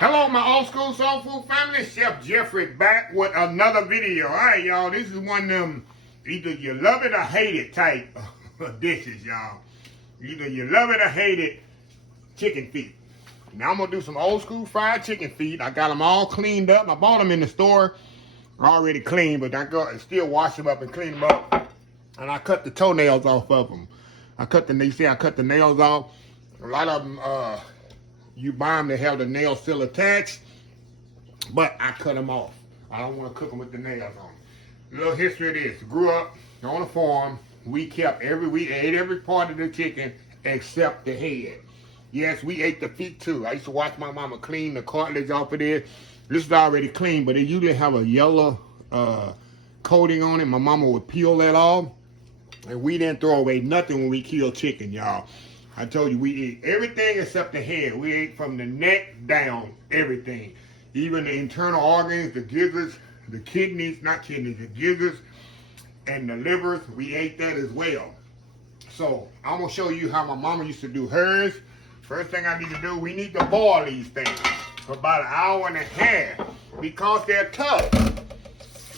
Hello, my old school soul food family. Chef Jeffrey back with another video. All right, y'all. This is one of them either you love it or hate it type of dishes, y'all. Either you love it or hate it. Chicken feet. Now I'm gonna do some old school fried chicken feet. I got them all cleaned up. I bought them in the store already clean, but I still wash them up and clean them up. And I cut the toenails off of them. I cut the nails off. A lot of them, you buy them, they have the nails still attached, but I cut them off. I don't want to cook them with the nails on. A little history of this. Grew up on a farm. We ate every part of the chicken except the head. Yes, we ate the feet too. I used to watch my mama clean the cartilage off of there. This is already clean, but it usually have a yellow coating on it. My mama would peel that off, and we didn't throw away nothing when we killed chicken, y'all. I told you, we ate everything except the head. We ate from the neck down, everything. Even the internal organs, the gizzards, the kidneys, the gizzards, and the livers, we ate that as well. So, I'm going to show you how my mama used to do hers. First thing I need to do, we need to boil these things for about an hour and a half because they're tough.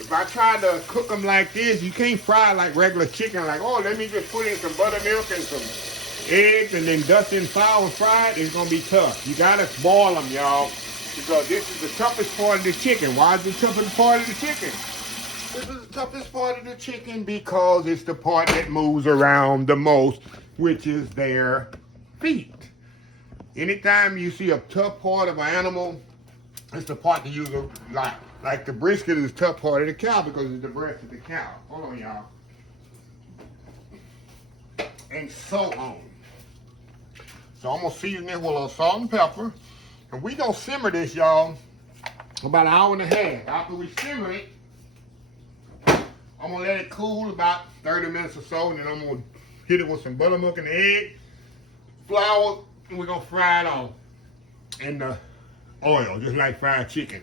If I try to cook them like this, you can't fry like regular chicken, like, oh, let me just put in some buttermilk and some eggs and then dust in flour and fry it. It's gonna be tough. You gotta boil them, y'all, because this is the toughest part of the chicken. Why is it the toughest part of the chicken? This is the toughest part of the chicken because it's the part that moves around the most, which is their feet. Anytime you see a tough part of an animal, it's the part that you like. Like the brisket is the tough part of the cow because it's the breast of the cow. Hold on, y'all. And so on. So I'm going to season it with a little salt and pepper. And we going to simmer this, y'all, about an hour and a half. After we simmer it, I'm going to let it cool about 30 minutes or so. And then I'm going to hit it with some buttermilk and egg, flour, and we're going to fry it on in the oil, just like fried chicken.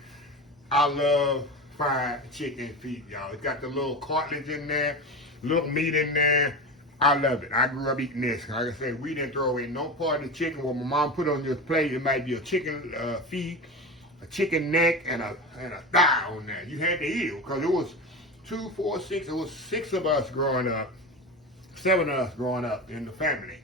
I love fried chicken feet, y'all. It's got the little cartilage in there, little meat in there. I love it. I grew up eating this. Like I said, we didn't throw away no part of the chicken. What my mom put on this plate, it might be a chicken feet, a chicken neck, and a thigh on there. You had to eat it because it was 2, 4, 6. It was 6 of us growing up, 7 of us growing up in the family.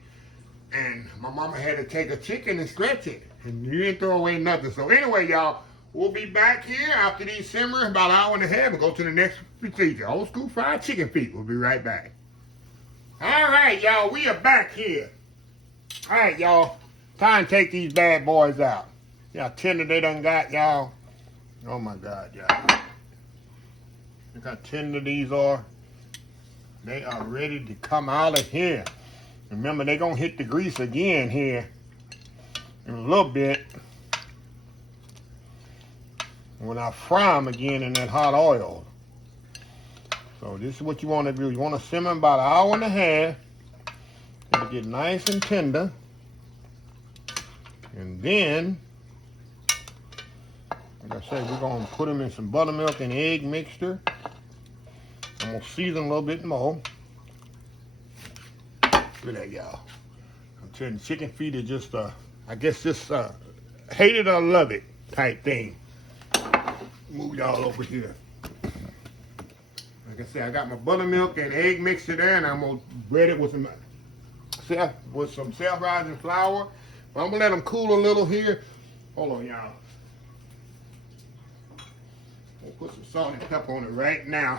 And my mama had to take a chicken and stretch it. And you didn't throw away nothing. So anyway, y'all, we'll be back here after these simmer about an hour and a half and go to the next procedure. Old school fried chicken feet. We'll be right back. All right, y'all, we are back here. All right, y'all, time to take these bad boys out. See how tender they done got, y'all. Oh, my God, y'all. Look how tender these are. They are ready to come out of here. Remember, they're going to hit the grease again here in a little bit when I fry them again in that hot oil. So this is what you want to do. You want to simmer about an hour and a half to get nice and tender. And then, like I said, we're going to put them in some buttermilk and egg mixture. I'm going to season a little bit more. Look at that, y'all. I'm telling you, chicken feet are just, I guess just hate it or love it type thing. Move y'all over here. Like I said, I got my buttermilk and egg mixture there, and I'm gonna bread it with some self-rising flour. But I'm gonna let them cool a little here. Hold on, y'all. We'll put some salt and pepper on it right now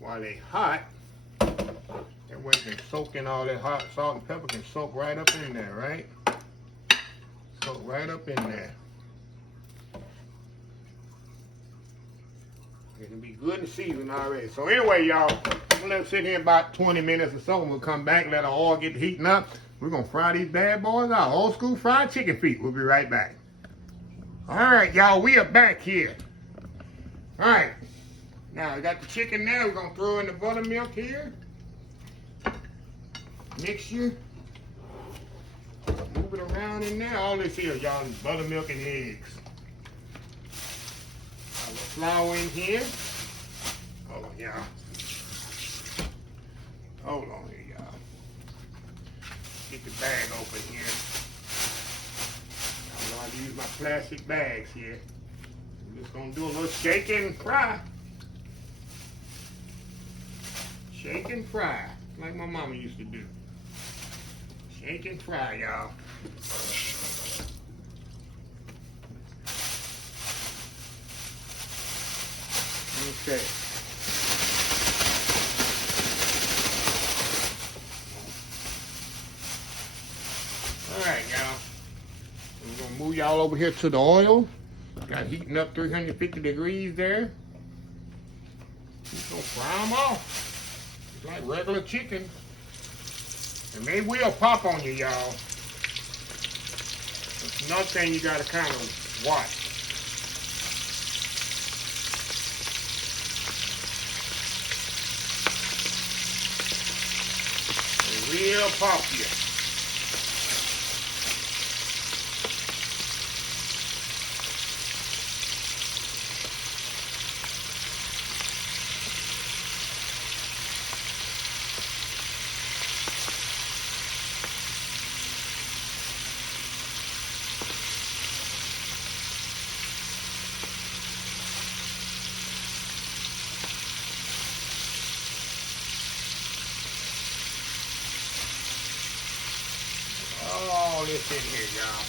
while they hot. That way they can soak in all that hot salt and pepper can soak right up in there, right? Soak right up in there. It'll be good and seasoned already. So anyway, y'all, I'm gonna let it sit here about 20 minutes or so. We'll come back, let the oil get heating up. We're gonna fry these bad boys out. Old school fried chicken feet. We'll be right back. All right, y'all, we are back here. All right, now we got the chicken there. We're gonna throw in the buttermilk here. Mixture. Move it around in there. All this here, y'all, is buttermilk and eggs. Flour in here. Hold on, y'all. Hold on here, y'all. Get the bag open here. I know I use my plastic bags here. I'm just gonna do a little shake and fry. Shake and fry, like my mama used to do. Shake and fry, y'all. Okay. Alright, y'all. We're gonna move y'all over here to the oil. Got heating up 350 degrees there. Just gonna fry them off. Just like regular chicken. And they will pop on you, y'all. That's another thing you gotta kind of watch. They will pop you. All this in here, y'all.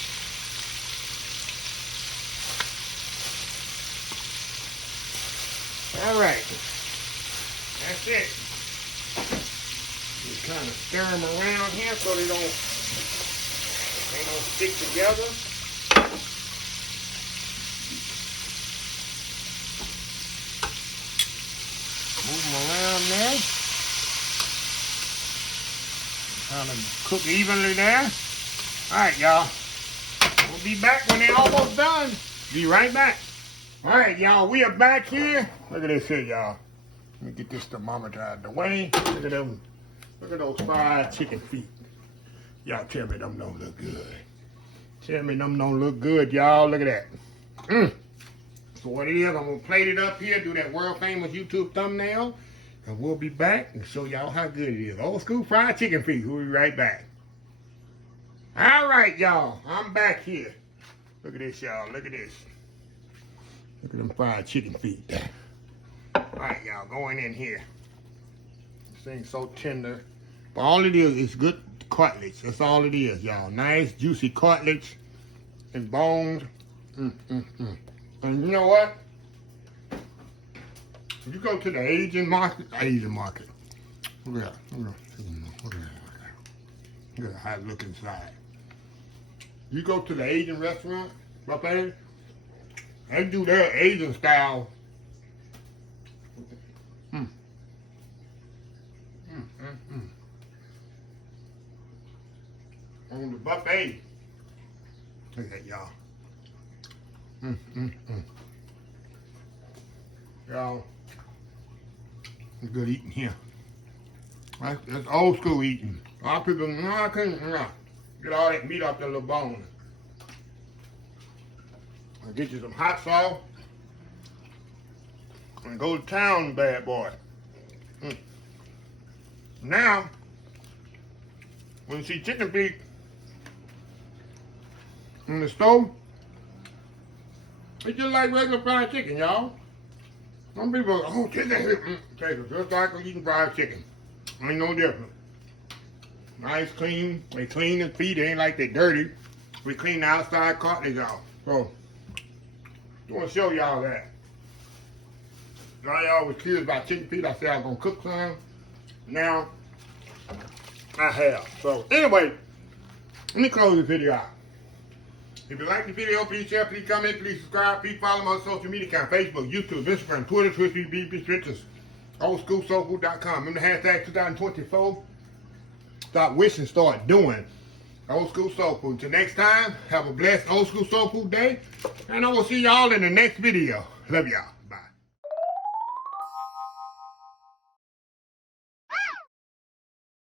All right, that's it. Just kind of stir them around here so they don't stick together. Move them around there. Kind of cook evenly there. All right, y'all. We'll be back when they're almost done. Be right back. All right, y'all. We are back here. Look at this here, y'all. Let me get this thermometer out of the way. Look at them. Look at those fried chicken feet. Y'all tell me them don't look good. Tell me them don't look good, y'all. Look at that. So what it is, I'm going to plate it up here, do that world famous YouTube thumbnail, and we'll be back and show y'all how good it is. Old school fried chicken feet. We'll be right back. All right, y'all. I'm back here. Look at this, y'all. Look at this. Look at them fried chicken feet. All right, y'all. Going in here. This thing's so tender. But all it is good cartilage. That's all it is, y'all. Nice, juicy cartilage and bones. And you know what? If you go to the Asian market. Look at that. Look at that. Look at how it look inside. You go to the Asian restaurant, up there, they do their Asian style. On the buffet. Look at that, y'all. Y'all, it's good eating here. That's old school eating. A lot of people, no, I couldn't, get all that meat off that little bone. I'll get you some hot sauce and go to town, bad boy. Now, when you see chicken feet in the stove, it's just like regular fried chicken, y'all. Some people, oh, chicken, take it just like eating fried chicken. Ain't no different. Nice, clean. They clean the feet. They ain't like they dirty. We clean the outside cartilage off. So, I want to show y'all that. I always curious about chicken feet. I said I was going to cook some. Now, I have. So, anyway, let me close this video out. If you like the video, please share, please comment, please subscribe, please follow my social media account, Facebook, YouTube, Instagram, Twitter, Twitch, Pinterest, oldschoolsoulfood.com. Remember the hashtag 2024? Stop wishing, start doing. Old School Soul Food. Until next time, have a blessed Old School Soul Food day. And I will see y'all in the next video. Love y'all.